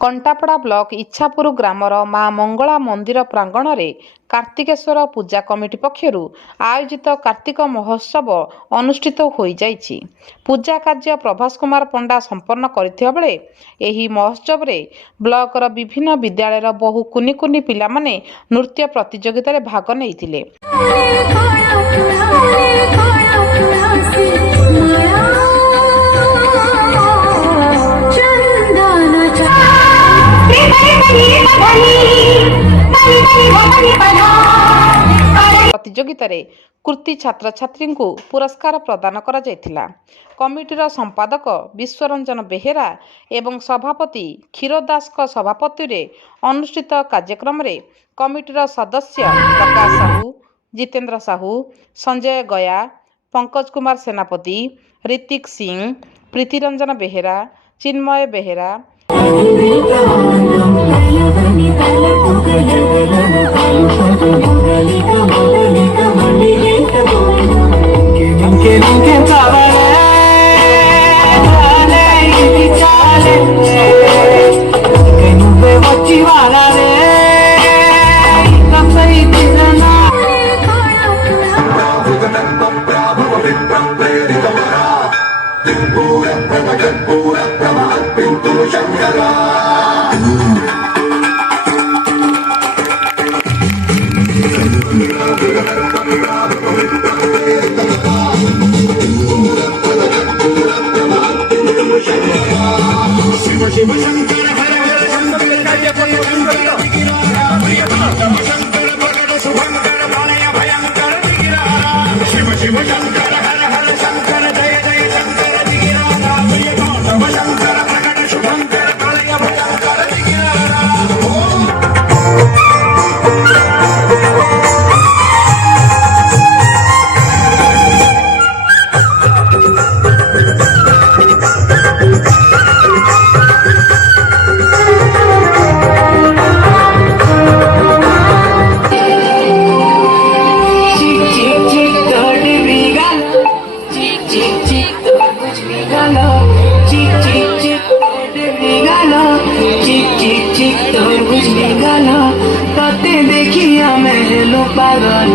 कंटापड़ा block Ichhapur grammar माँ मंगला मंदिर प्रांगण में कार्तिकेश्वर पूजा कमिटी पक्षर आयोजित कार्तिक महोत्सव अनुष्ठित हो जाइछि। पूजा कार्य प्रभास कुमार पंडा संपन्न करथिबा बेले एही महोत्सव रे ब्लॉकर विभिन्न विद्यालय बहु कुनी कुनी पिला माने नृत्य प्रतियोगिता रे भाग नेइथिले। प्रतियोगिता रे कृति छात्र छात्री को पुरस्कार प्रदान करा जायथिला। कमिटीर संपादक विश्वरंजन बेहेरा एवं सभापति क्षीरदास का सभापति रे अनुष्ठित कार्यक्रम रे कमिटीर सदस्य प्रकाश साहू, जितेंद्र साहू, संजय गया, पंकज कुमार सेनापति, ऋतिक सिंह, प्रीतिरंजन बेहेरा, चिन्मय बेहेरा, शिव शंकर हर हर शंकर जय शंकर प्रकट शुभंकर प्रणय भयंकर शिव शिव शंकर हर हर शंकर जय जय शंकर शिव शंकर प्रकट शुभंकर प्रणय भयंकर देखिया महलो पागल।